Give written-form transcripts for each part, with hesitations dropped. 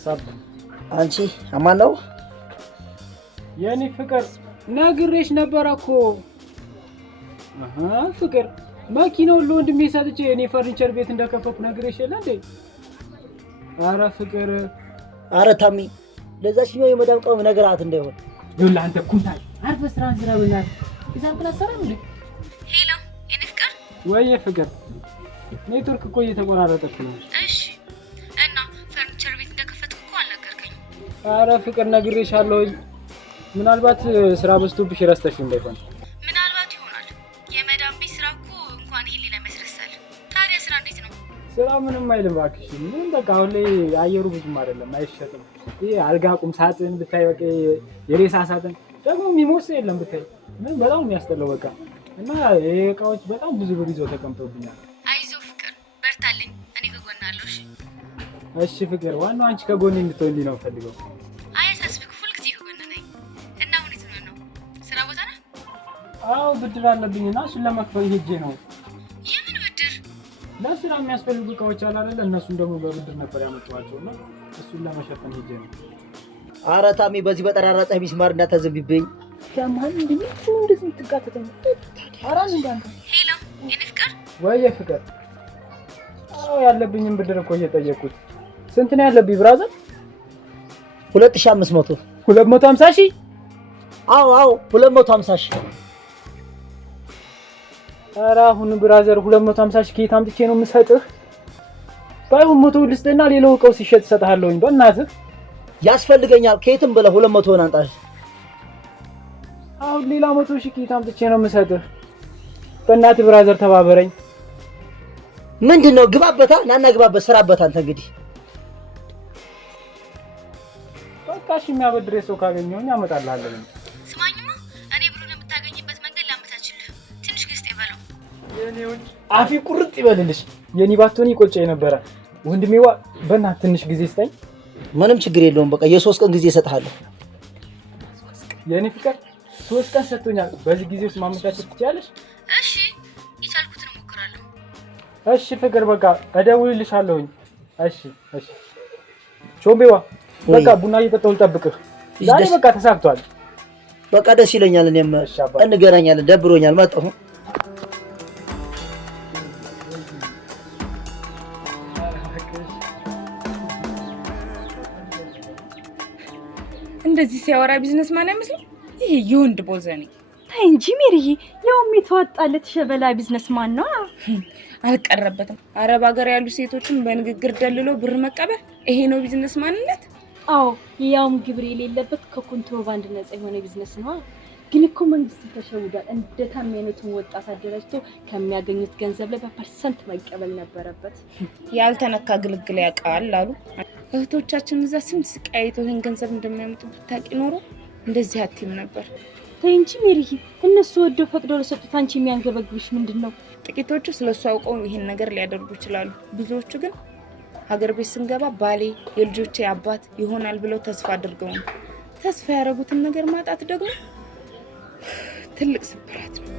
ዋትስአፕ አንቺ አማን ነው የኔ ፍቅር ነግሬሽ ነበር እኮ ፍቅር መኪናውን ለወንድሜ ሰጥቼ እኔ ፈርኒቸር ቤት እንደከፈኩ ነግሬሽ የለ እንዴ? ኧረ ፍቅር ኧረ ታሚ ለዛችኛው የመዳም ቀውም ነገራት እንዳይሆን ይኸውልህ አንተ ኩንታል አርፈህ ስራህን ስራ ብለናል። እዛም ክላስ ሰራ እንዴ? ሄሎ የኔ ፍቅር ወይዬ ፍቅር ኔትወርክ እኮ እየተቆራረጠች ነው። እሺ እና ፈርኒቸር ቤት እንደከፈትኩ እኮ አልነገርከኝም። ኧረ ፍቅር ነግሬሻለሁ። ምናልባት ስራ በዝቶብሽ ረስተሽ እንዳይሆን። ምናልባት ይሆናል። የመዳም ቤት ስራ እኮ እንኳን ይሄን ሌላ ያስረሳል። ታዲያ ስራ እንዴት ነው? ስራ ምንም አይልም እባክሽ። ምን በቃ አሁን ላይ አየሩ ብዙም አይደለም፣ አይሸጥም። ይሄ አልጋ ቁም ሳጥን ብታይ በቃ የሬሳ ሳጥን ደግሞ የሚሞስ የለም ብታይ ምን በጣም የሚያስጠላው በቃ እና ይሄ እቃዎች በጣም ብዙ ብር ይዘው ተቀምጠውብኛል። አይዞህ ፍቅር በርታልኝ፣ እኔ ከጎን አለሁ። እሺ ፍቅር፣ ዋናው አንቺ ከጎኔ እንድትሆኚ ነው ፈልገው። አያሳስብክ፣ ሁልጊዜ ከጎን ነኝ። እና ሁኔት ነው ስራ ቦታ ነህ? አዎ ብድር አለብኝና እሱን ለመክፈል ሄጄ ነው። የምን ብድር? ለስራ የሚያስፈልጉ እቃዎች አሉ አይደል? እነሱን ደግሞ በብድር ነበር ያመጣኋቸውና እሱን ለመሸፈን ሄጄ ነው። ኧረ ታሚ በዚህ በጠራራ ፀሐይ ሚስማር እንዳታዘንብብኝ። ከማን እንደዚህ ትጋተተኝ? አራን እንዳንተ ሄሎ የኔ ፍቅር ወይዬ ፍቅር፣ አዎ ያለብኝን ብድር እኮ እየጠየቅኩት። ስንት ነው ያለብኝ ብራዘር? 2500 250 ሺህ? አዎ 250 ሺህ። ኧረ አሁን ብራዘር 250 ሺህ ከየት አምጥቼ ነው የምሰጥህ? ባይሆን 100 ልስጥና ሌላው እቃው ሲሸጥ እሰጥሃለሁኝ። በእናትህ ያስፈልገኛል። ከየትም ብለህ 200 አንጣሽ። አሁን ሌላ 100 ሺህ ከየት አምጥቼ ነው የምሰጥህ? በእናትህ ብራዘር ተባበረኝ። ምንድነው? ግባበታ፣ ናና ግባበት፣ ስራበት አንተ እንግዲህ። በቃ እሺ፣ የሚያበድረኝ ሰው ካገኘሁኝ አመጣልሃለሁ። ስማኝማ፣ እኔ ብሩን የምታገኝበት መንገድ ላመቻችልህ። ትንሽ ጊዜ በለው። የኔዎች አፊ ቁርጥ ይበልልሽ። የኔ ባትሆኒ ቆጨኝ ነበረ። ወንድሜዋ በእናትህ ትንሽ ጊዜ ስጠኝ። ምንም ችግር የለውም። በቃ የ3 ቀን ጊዜ እሰጥሃለሁ። የኔ ፍቅር 3 ቀን ሰጥቶኛል። በዚህ ጊዜ ውስጥ ማመቻቸት ትችያለሽ? እሺ የቻልኩትን እሞክራለሁ። እሺ ፍቅር፣ በቃ እደውልልሻለሁኝ። እሺ ቾምቤዋ፣ በቃ ቡና እየጠጣሁ ልጠብቅህ። ዛሬ በቃ ተሳክቷል። በቃ ደስ ይለኛል። እኔም እንገናኛለን። ደብሮኛል። መጣሁ። እንደዚህ ሲያወራ ቢዝነስ ማን አይመስልም? ይሄ የወንድ ቦዘኔ። ታይ እንጂ ሜሪዬ፣ ያው የተዋጣለት ሸበላ ቢዝነስ ማን ነው? አልቀረበትም። አረብ ሀገር ያሉ ሴቶችን በንግግር ደልሎ ብር መቀበል፣ ይሄ ነው ቢዝነስ ማንነት? አዎ፣ ያውም ግብር የሌለበት ከኮንትሮባንድ ነፃ የሆነ ቢዝነስ ነው። ግን እኮ መንግስት ተሸውዷል። እንደ ታሚ አይነቱን ወጣት አደራጅቶ ከሚያገኙት ገንዘብ ላይ በፐርሰንት መቀበል ነበረበት። ያልተነካ ግልግል ያውቃል አሉ እህቶቻችን። እዛ ስንት ስቃይተው ይሄን ገንዘብ እንደሚያመጡ ብታውቂ ኖሮ እንደዚህ አትይም ነበር። ተይ እንጂ ሜሪዬ፣ እነሱ ወደው ፈቅደው ለሰጡት አንቺ የሚያንገበግብሽ ምንድነው? ጥቂቶቹ ስለሱ አውቀው ይሄን ነገር ሊያደርጉ ይችላሉ። ብዙዎቹ ግን ሀገር ቤት ስንገባ ባሌ የልጆቼ አባት ይሆናል ብለው ተስፋ አድርገው ነው። ተስፋ ያደረጉትን ነገር ማጣት ደግሞ ትልቅ ስብራት ነው።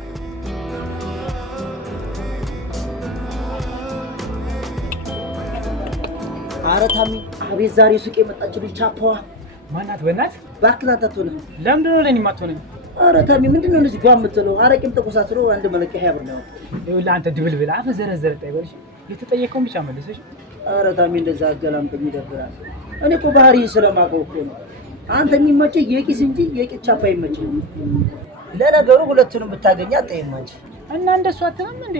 ኧረ ታሚ፣ አቤት ዛሬ ሱቅ የመጣችው ልጅ ቻፓዋ ማናት? በእናት እባክህ አንተ አትሆንም። ለምንድን ነው ለኔ የማትሆነኝ? ኧረ ታሚ፣ ምንድነው እንደዚህ ጓ የምትለው? አረቂም ተቆሳስሮ አንድ መለቂያ 20 ብር ነው። ይኸውልህ አንተ ድብልብል አፈ ዘረዘረ ጠይበልሽ የተጠየቀውን ብቻ መልሰሽ። ኧረ ታሚ፣ እንደዛ አገላምጠኝ ይደብራል። እኔ እኮ ባህሪ ስለማውቀው እኮ ነው። አንተ የሚመቸኝ የቂስ እንጂ የቂስ ቻፓ አይመቸኝም። ለነገሩ ሁለቱንም ብታገኛ አጠይም አንቺ እና እንደሱ አትልም እንዴ?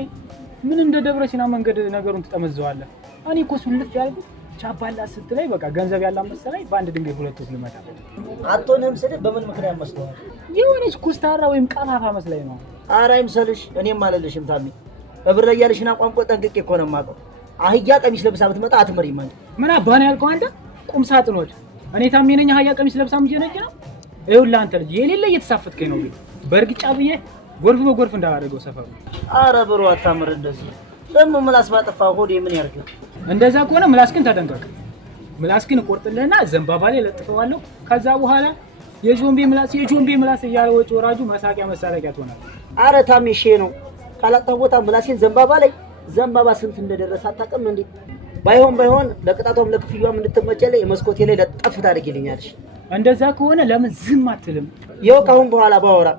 ምን እንደ ደብረ ሲና መንገድ ነገሩን ትጠመዘዋለህ? እኔ እኮ ሱልፍ ያልኩት ቻባላ ስትለኝ በቃ ገንዘብ ያለ መሰለኝ። በአንድ ድንጋይ ሁለት ወፍ ልመታ። አትሆንም ስልህ በምን ምክንያት መስሎሃል? የሆነች ኩስታራ ወይም ቀፋፋ መስለኝ ነው። ኧረ አይምሰልሽ። እኔም አልልሽም ታሚ፣ በብር ላይ ያለሽን አቋም እኮ ጠንቅቄ እኮ ነው የማውቀው። አህያ ቀሚስ ለብሳ ብትመጣ አትመሪም አንተ። ምን አባህ ነው ያልከው አንተ? ቁም ሳጥኖች። እኔ ታሚ ነኝ አህያ ቀሚስ ለብሳ ምጀነጅ ነው? ይኸውልህ አንተ ልጅ የሌለ እየተሳፈጥከኝ ነው። በእርግጫ ብዬ ጎርፍ በጎርፍ እንዳላደርገው ሰፈሩ። ኧረ ብሮ አታምር እንደዚህ። ደግሞ ምላስ ባጠፋ ሆዴ ምን ያርግህ? እንደዛ ከሆነ ምላስክን ተጠንቀቅ። ምላስክን ቆርጥልህና ዘንባባ ላይ ለጥፈዋለሁ። ከዛ በኋላ የጆምቤ ምላስ እያለ ወጭ ወራጁ መሳቂያ መሳለቂያ ትሆናለህ። ኧረ ታሚ ሼ ነው ካላጣ ቦታ ምላሴን ዘንባባ ላይ። ዘንባባ ስንት እንደደረሰ አታውቅም እንዴ? ባይሆን ለቅጣቷም ለክፍያዋም እንድትመጨለኝ መስኮቴ ላይ ለጠፍ ታደርጊልኛለሽ። እንደዛ ከሆነ ለምን ዝም አትልም? ይኸው ካሁን በኋላ ባወራ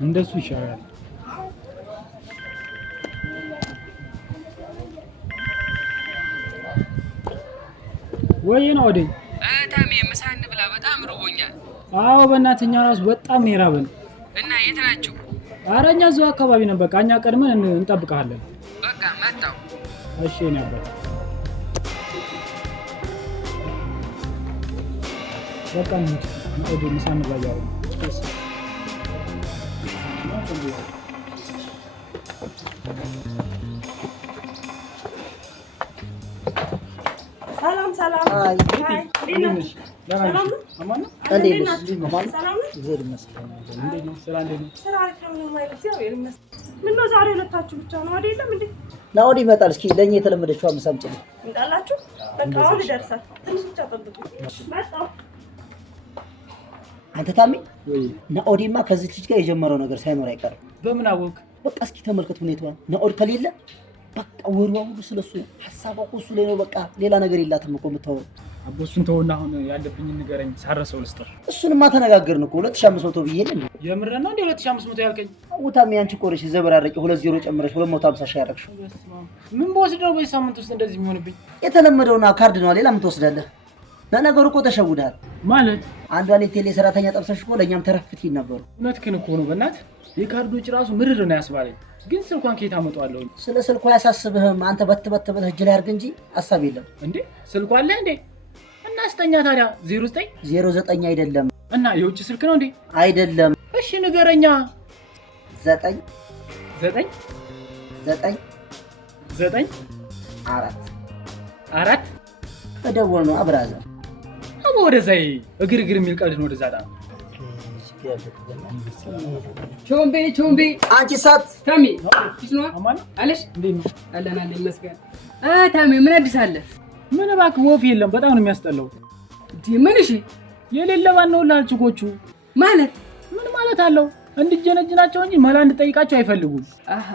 እንደሱ ይሻላል። ወይ ነው ወዴ ታሜ ምሳ እንብላ፣ በጣም ርቦኛል። አዎ በእናትኛ ራሱ በጣም ነው የራበን። እና የት ናችሁ? ኧረ እኛ እዛው አካባቢ ነን። በቃ እኛ ቀድመን እንጠብቅሃለን። በቃ መጣሁ። እሺ ነበር። በቃ ወደ ምሳ እንብላ እያሉ ነው። ሰላም ምነው ዛሬ ሁለታችሁ ብቻ ነው አይደለም እንዴ? ናኦድ ይመጣል። እስኪ ለኛ የተለመደችው አምሳም ጭኝ እንጣላችሁ። በቃ አሁን ይደርሳል። ትንሽ ብቻ ጠብቁ። መጣሁ። አንተ ታሜ ናኦድማ ከዚህ ልጅ ጋር የጀመረው ነገር ሳይኖር አይቀርም። በምን አወቅ? በቃ እስኪ ተመልከት ሁኔታዋን። ናኦድ ከሌለ በቃ ወሯ ሁሉ ስለሱ ሐሳቧ እሱ ላይ ነው። በቃ ሌላ ነገር የላትም እኮ የምታወራው። አቦሱን ተውና አሁን ያለብኝን ንገረኝ። ሳረሰው ልስጥር። እሱንማ ተነጋገርን እኮ 2500 ብዬ ነው። የምረና እንደ 2500 ያልከኝ? አውታም ያንቺ ቆረሽ ዘበራረቂ 20 ጨምረሽ 250 ሺህ ያደረግሽው ምን በወስድ ነው በዚህ ሳምንት ውስጥ እንደዚህ የሚሆንብኝ? የተለመደውና ካርድ ነው። ሌላ ምን ትወስዳለህ? ለነገሩ እኮ ተሸውደሃል ማለት አንዷን የቴሌ ሰራተኛ ጠብሰሽ እኮ ለእኛም ተረፍትኝ ነበሩ። እውነትህን እኮ ነው። በእናትህ የካርዶች ራሱ ምርር ነው ያስባለኝ። ግን ስልኳን ከየት አመጣዋለሁ? ስለ ስልኳ ያሳስብህም። አንተ በት ብለህ እጅ ላይ አድርግ እንጂ ሀሳብ የለም እንዴ። ስልኳ አለ እንዴ? እና አስተኛ ታዲያ 09 አይደለም። እና የውጭ ስልክ ነው እንዴ? አይደለም። እሺ ንገረኛ። 9 4 እደውል ነው አብራዘር። አቦ ወደዛ እግር የሚል ቀልድ ነው። ወደዛ ዳ ቾምቤ አንቺ ሳት ታሜ ይስኗ አማን አለሽ እንዴ ነው አለና ይመስገን። ታሜ ምን አዲስ አለ? ምን እባክህ ወፍ የለም። በጣም ነው የሚያስጠላው። ምን እሺ የሌለ ባነው ላልችኮቹ ማለት ምን ማለት አለው? እንድጀነጅናቸው እንጂ መላ እንድጠይቃቸው አይፈልጉም። አሃ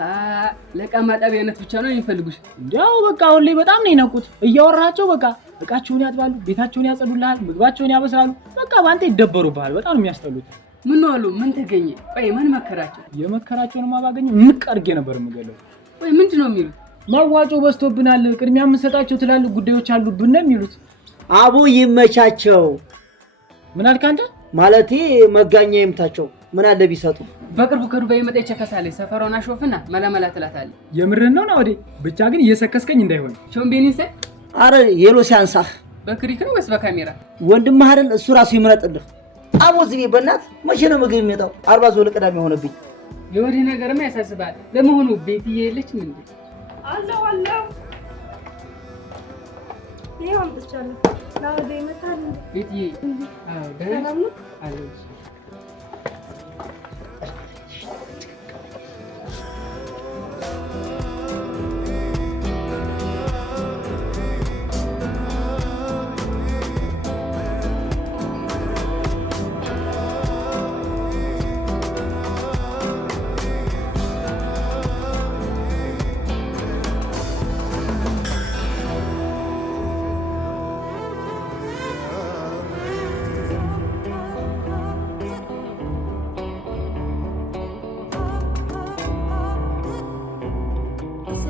ለቃ ማጠቢያነት ብቻ ነው የሚፈልጉሽ? እንዴው በቃ አሁን ላይ በጣም ነው የነቁት። እያወራቸው በቃ እቃቸውን ያጥባሉ፣ ቤታቸውን ያጸዱልሃል፣ ምግባቸውን ያበስላሉ። በቃ ባንተ ይደበሩብሃል። በጣም ነው የሚያስጠሉት። ምን ነው አሉ? ምን ተገኘ? ወይ ማን መከራቸው? የመከራቸውን ማባገኝ ምቅ አድርጌ ነበር የምገለው። ወይ ምንድን ነው የሚሉት? ማዋጮ በዝቶብናል፣ ቅድሚያ የምንሰጣቸው ትላልቅ ጉዳዮች አሉብን ነው የሚሉት። አቡ ይመቻቸው። ምን አልክ አንተ? ማለቴ መጋኛ ይምታቸው። ምን አለ ቢሰጡ። በቅርቡ ከዱባይ የመጣ ይቸከሳለች። ሰፈሯን አሾፍና መላመላ ትላታለህ። የምርህን ነው ናውዴ? ብቻ ግን እየሰከስከኝ እንዳይሆን። ቾምቤኒ ሰ አረ የሎ ሲያንሳህ በክሪክ ነው ወይስ በካሜራ? ወንድምህ አይደል? እሱ ራሱ ይምረጥልህ። አቡ ዝቤ በእናት መቼ ነው ምግብ የሚመጣው? 40 ዞል ቅዳሜ ሆነብኝ። የወዲህ ነገርማ ያሳስባል። ለመሆኑ ቤትዬ የለችም እንዴ? አለው ይሄው አምጥቻለሁ። ናውዴ መጣል ቤትዬ አዎ ደህና ነው አለው።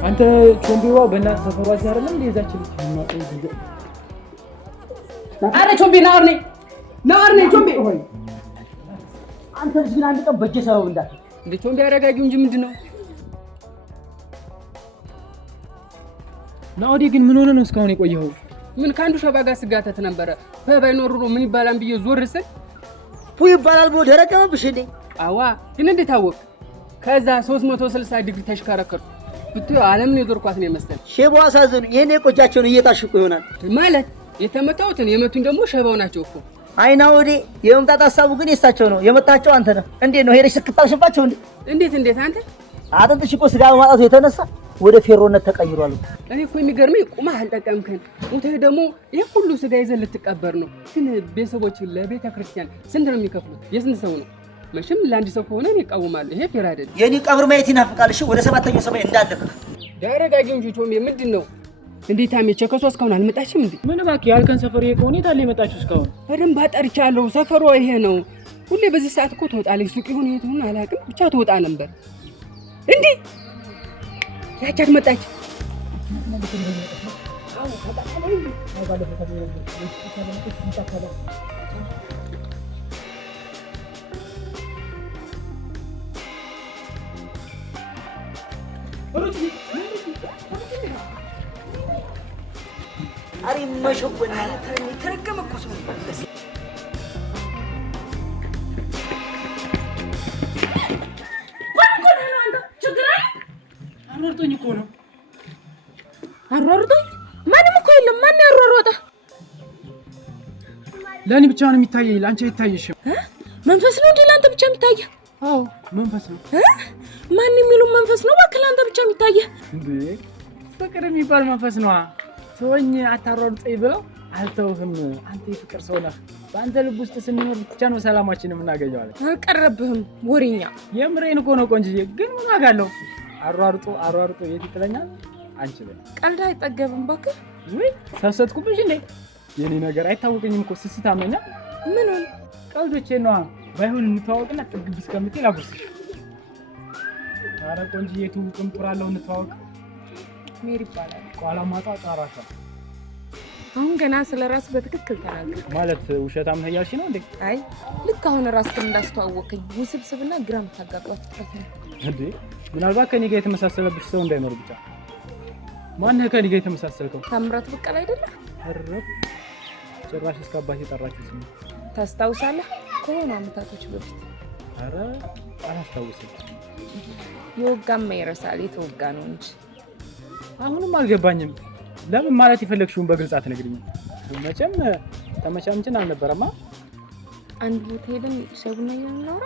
አንተ ቾምቤዋ በእናትህ ሰፈሯ እዚህ አይደለም እንዴ? እዛችን አረ ቾምቤ ናር ነኝ ቾምቤ። ሆይ አንተ ልጅ ግን አንድ ቀን በእጄ ሰበብ እንዳት እንዴ ቾምቤ አረጋጊው እንጂ ምንድነው? ናኦዴ ግን ምን ሆነ ነው እስካሁን የቆየኸው? ምን ከአንዱ ሸባ ጋር ስጋተት ነበረ። ባይኖር ኑሮ ምን ይባላል ብዬ ዞር ስል ፑ ይባላል ብሎ ደረቀመብሽ እንዴ? አዋ ግን እንዴት ታወቅ? ከዛ 360 ዲግሪ ተሽከረከርኩ። ብትዩ ዓለምን የዞርኳት ነው የመሰል። ሼባው አሳዘኑ። ይሄን የቆጃቸውን እየታሽቁ ይሆናል ማለት የተመታሁትን የመቱኝ ደግሞ ሸባው ናቸው እኮ። አይና ወዴ የመምጣት ሀሳቡ ግን የሳቸው ነው። የመታቸው አንተ ነህ። እንዴት ነው ሄደሽ ስክታልሽባቸው እንዴ? እንዴት አንተ አጥንትሽ እኮ ስጋ በማጣቱ የተነሳ ወደ ፌሮነት ተቀይሯል። እኔ እኮ የሚገርመኝ ቁማህ አልጠቀምከን። ሞተህ ደግሞ ይሄ ሁሉ ስጋ ይዘን ልትቀበር ነው። ግን ቤተሰቦች ለቤተ ክርስቲያን ስንት ነው የሚከፍሉት? የስንት ሰው ነው? መቼም ለአንድ ሰው ከሆነ እኔ እቃወማለሁ። ይሄ ፌር አይደለም። የኔ ቀብር ማየት ይናፍቃል። እሺ ወደ 7ኛው ሰማይ እንዳለክ ዳረጋጊው እንጂ ቾምቤ ምንድን ነው? እንዴት ታሜ ቸከሷ እስካሁን አልመጣችም እንዴ? ምን እባክህ ያልከን ሰፈር ይሄ ከሆነ ታለ የመጣችው እስካሁን? በደንብ አጣርቻለሁ። ሰፈሯ ይሄ ነው። ሁሌ በዚህ ሰዓት እኮ ትወጣለች። ሱቅ ይሁን የት ይሁን አላውቅም፣ ብቻ ትወጣ ነበር። እንዴ ያቻት መጣች። አሬ መሸወና ተረገመ እኮ ሰው አሯርጦኝ እኮ ነው። አሯርጦኝ? ማንም እኮ የለም። ማን ያሯሯጣ? ለእኔ ብቻ ነው የሚታየኝ፣ ለአንቺ አይታየሽም። መንፈስ ነው እንዴ ለአንተ ብቻ የሚታየህ? አዎ መንፈስ ነው። ማን የሚሉ መንፈስ ነው እባክህ ለአንተ ብቻ የሚታየህ? እንዴ ፍቅር የሚባል መንፈስ ነዋ። ተወኝ አታሯርጠኝ ብለው አልተውህም። አንተ የፍቅር ሰው ነህ። በአንተ ልብ ውስጥ ስንኖር ብቻ ነው ሰላማችንን የምናገኘው አለ። አልቀረብህም ወሬኛ። የምሬን እኮ ነው ቆንጅዬ። ግን ምን ዋጋ አለው? አሯርጦ የት ይጥለኛል? አንቺ ላይ ቀልድ አይጠገብም እባክህ። ወይ ሰሰትኩብሽ እንዴ? የኔ ነገር አይታወቀኝም እኮ ስስታመኛ። ምን ሆነ? ቀልዶቼ ነዋ። ባይሆን እንተዋወቅና ጥግብ እስከምትል አጉርስሽ። ኧረ ቆንጅዬ ትውቅም ጥራለሁ፣ እንተዋወቅ። ሜሪ ይባላል። ቋላ ማጣ ጣራታ። አሁን ገና ስለ ራስ በትክክል ተናገር። ማለት ውሸታም ነህ እያልሽ ነው እንዴ? አይ ልክ አሁን ራስህን እንዳስተዋወቀኝ ውስብስብና ግራ የምታጋባ ፍጥረት ነው እንዴ። ምናልባት ከኔ ጋር የተመሳሰለብሽ ሰው እንዳይኖር ብቻ። ማነህ ከኔ ጋር የተመሳሰልከው? ታምራት በቀል አይደለ? አረብ ጭራሽ እስከ አባቴ ጠራችው ስም ታስታውሳለህ? ከሆነ አመታቶች በፊት። አረ አላስታውስም። የወጋማ ይረሳል፣ የተወጋ ነው እንጂ። አሁንም አልገባኝም። ለምን ማለት የፈለግሽውን በግልጽ አትነግሪኝም? መቼም ተመቻምችን አልነበረማ። አንድ ቦታ ሄደን ሻይ ቡና እናውራ።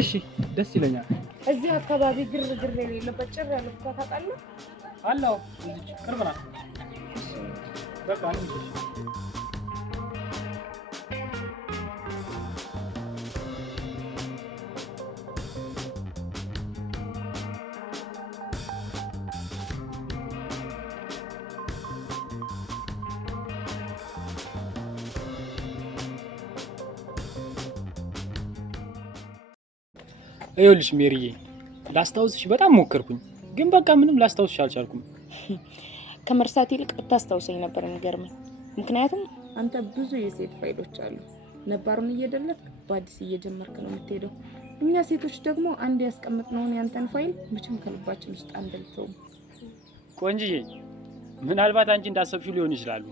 እሺ ደስ ይለኛል። እዚህ አካባቢ ግርግር የሌለበት ጭር ያለ ቦታ ታውቃለህ? አለው እዚህ ቅርብ ናት። በቃ ነው። ይኸውልሽ ሜሪዬ፣ ላስታውስሽ በጣም ሞከርኩኝ፣ ግን በቃ ምንም ላስታውስሽ አልቻልኩም። ከመርሳት ይልቅ ብታስታውሰኝ ነበር የሚገርመኝ። ምክንያቱም አንተ ብዙ የሴት ፋይሎች አሉ። ነባሩን እየደለት በአዲስ እየጀመርክ ነው የምትሄደው። እኛ ሴቶች ደግሞ አንድ ያስቀምጥነውን ያንተን ፋይል መቼም ከልባችን ውስጥ አንደልተውም። ቆንጅዬ፣ ምናልባት አንቺ እንዳሰብሽው ሊሆን ይችላሉ፣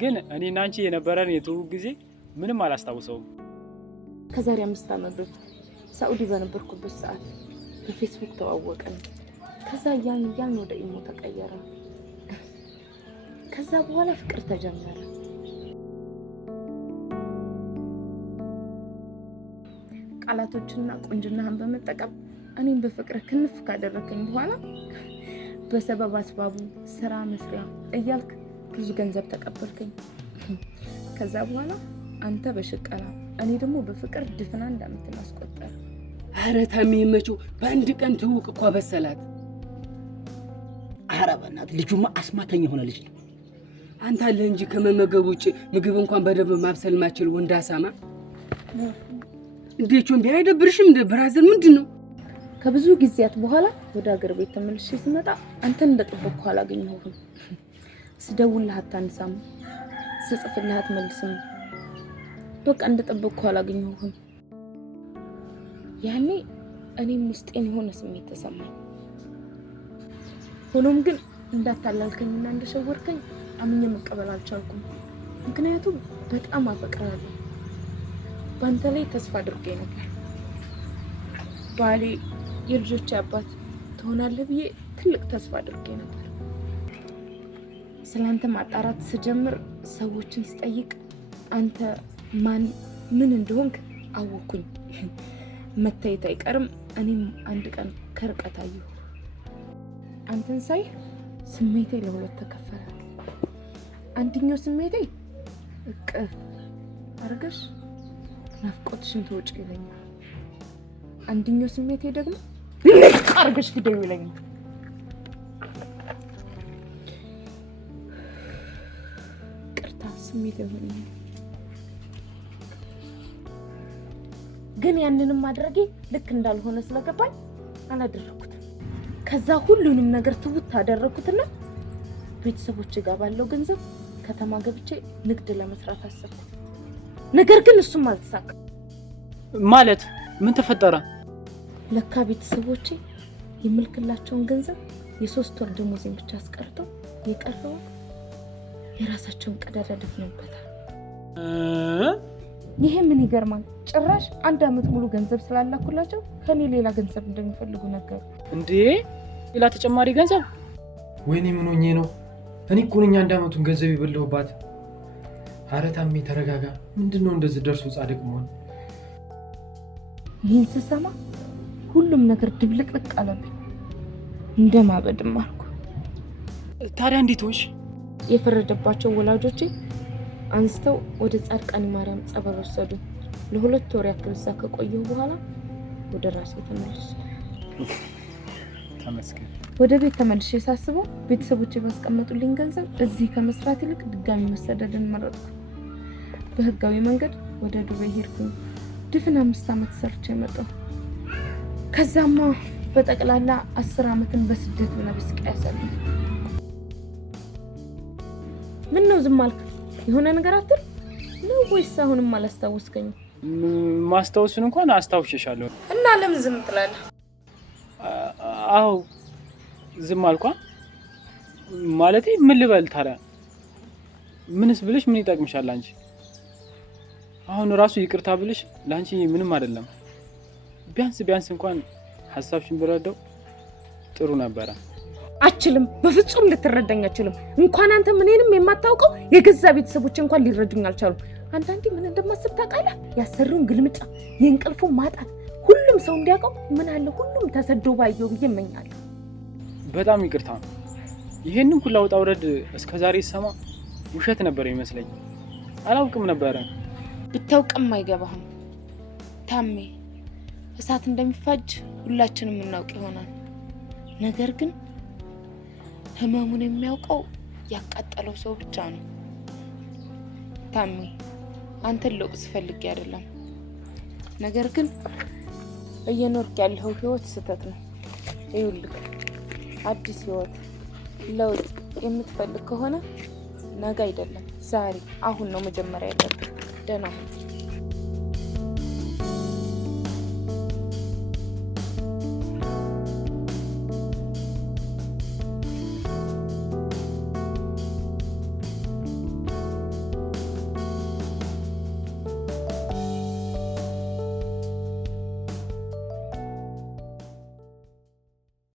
ግን እኔና አንቺ የነበረን የትውውቅ ጊዜ ምንም አላስታውሰውም። ከዛሬ 5 ዓመት በፊት ሳኡዲ በነበርኩበት ሰዓት በፌስቡክ ተዋወቅን። ከዛ ያን ወደ ኢሞ ተቀየረ። ከዛ በኋላ ፍቅር ተጀመረ። ቃላቶችና ቁንጅናህን በመጠቀም እኔም በፍቅር ክንፍ ካደረከኝ በኋላ በሰበብ አስባቡ ስራ መስሪያ እያልክ ብዙ ገንዘብ ተቀበልከኝ። ከዛ በኋላ አንተ በሽቀላ እኔ ደግሞ በፍቅር ድፍና 1 ዓመት አስቆጠረ። አረ ታሜ መቼው በአንድ ቀን ትውቅ እኮ በሰላት። አረ በእናትህ ልጁማ አስማተኛ የሆነ ልጅ ነው። አንተ አለ እንጂ ከመመገብ ውጭ ምግብ እንኳን በደንብ ማብሰል ማችል ወንድ አሳማ። እንዴቾም ቢራ አይደብርሽም? እንደ ብራዘር ምንድነው? ከብዙ ጊዜያት በኋላ ወደ ሀገር ቤት ተመልሼ ስመጣ አንተን እንደጠበቅኩ አላገኘሁህም። ስደውልህ አታነሳም፣ ስጽፍልህ አትመልስም። በቃ እንደጠበቅኩ አላገኘሁህም። ያኔ እኔም ውስጤን የሆነ ስሜት ተሰማኝ። ሆኖም ግን እንዳታላልከኝና እንደሸወርከኝ አምኜ መቀበል አልቻልኩም። ምክንያቱም በጣም አፈቅራለሁ። በአንተ ላይ ተስፋ አድርጌ ነበር። ባሌ የልጆቼ አባት ትሆናለህ ብዬ ትልቅ ተስፋ አድርጌ ነበር። ስለአንተ ማጣራት ስጀምር፣ ሰዎችን ስጠይቅ አንተ ምን እንደሆንክ አወኩኝ። መታየት አይቀርም። እኔም አንድ ቀን ከርቀት አየሁ። አንተን ሳይ ስሜቴ ለሁለት ተከፈለ። አንደኛው ስሜቴ እቅፍ አርገሽ ናፍቆትሽን ተወጪ ይለኛል። አንደኛው ስሜቴ ደግሞ አርገሽ ግደው ይለኛል። ስሜት ይሆናል። ግን ያንንም ማድረጌ ልክ እንዳልሆነ ስለገባኝ አላደረኩትም። ከዛ ሁሉንም ነገር ትውት አደረኩትና ቤተሰቦቼ ጋር ባለው ገንዘብ ከተማ ገብቼ ንግድ ለመስራት አሰብኩ። ነገር ግን እሱም አልተሳካም። ማለት ምን ተፈጠረ? ለካ ቤተሰቦቼ የምልክላቸውን ገንዘብ የ3 ወር ደሞዜን ብቻ አስቀርተው የቀረው የራሳቸውን ቀዳዳ ደፍነውበታል። ይሄ ምን ይገርማል? ጭራሽ 1 አመት ሙሉ ገንዘብ ስላላኩላቸው ከኔ ሌላ ገንዘብ እንደሚፈልጉ ነገሩ። እንዴ ሌላ ተጨማሪ ገንዘብ? ወይኔ ምን ሆኜ ነው? እኔ እኮ ነኝ 1 አመቱን ገንዘብ ይበልውባት። ኧረ ታሜ ተረጋጋ። ምንድነው እንደዚህ ደርሶ ጻድቅ መሆን? ይህን ስሰማ ሁሉም ነገር ድብልቅልቅ አለብኝ። እንደማበድም አልኩ። ታዲያ እንዴት ሆንሽ? የፈረደባቸው ወላጆቼ አንስተው ወደ ጻድቃኒ ማርያም ጸበል ወሰዱ። ለ2 ወር ያክል እዛ ከቆየሁ በኋላ ወደ ራሴ ተመለስኩ። ተመስገን። ወደ ቤት ተመልሼ ሳስበው ቤተሰቦቼ ባስቀመጡልኝ ገንዘብ እዚህ ከመስራት ይልቅ ድጋሚ መሰደድን መረጥኩ። በህጋዊ መንገድ ወደ ዱባይ ሄድኩኝ። ድፍን 5 አመት ሰርቼ መጣሁ። ከዛማ በጠቅላላ 10 አመትን በስደት እና በስቃይ አሳለፍኩ። ምን ነው ዝም አልክ? የሆነ ነገር አትል ነው ወይስ አሁንም አላስታወስከኝም? ማስታወሱን እንኳን አስታውሽሻለሁ። እና ለምን ዝም ትላለህ? አዎ ዝም አልኳ። ማለቴ ምን ልበል ታዲያ? ምንስ ብልሽ ምን ይጠቅምሻል አንቺ? አሁን ራሱ ይቅርታ ብልሽ ላንቺ ምንም አይደለም። ቢያንስ እንኳን ሐሳብሽን ብረዳው ጥሩ ነበር። አችልም፣ በፍጹም ልትረዳኝ አችልም። እንኳን አንተ ምንንም የማታውቀው የገዛ ቤተሰቦች እንኳን ሊረዱኝ አልቻሉም። አንዳንዴ ምን እንደማስብ ታውቃለህ? ያሰሩን ግልምጫ፣ የእንቅልፉ ማጣት ሁሉም ሰው እንዲያውቀው ምን አለ ሁሉም ተሰዶ ባየው ብዬ እመኛለሁ። በጣም ይቅርታ። ይሄንን ሁሉ አውጣ ውረድ እስከዛሬ ሰማ ውሸት ነበር ይመስለኝ። አላውቅም ነበር። ብታውቅም አይገባህም ታሜ። እሳት እንደሚፋጅ ሁላችንም እናውቅ ይሆናል። ነገር ግን ህመሙን የሚያውቀው ያቃጠለው ሰው ብቻ ነው። ታሜ አንተን ለውጥ ፈልጌ አይደለም። ነገር ግን እየኖርክ ያለው ህይወት ስህተት ነው። ይኸውልህ አዲስ ህይወት ለውጥ የምትፈልግ ከሆነ ነገ አይደለም ዛሬ አሁን ነው መጀመሪያ ያለብህ። ደህና ሁን።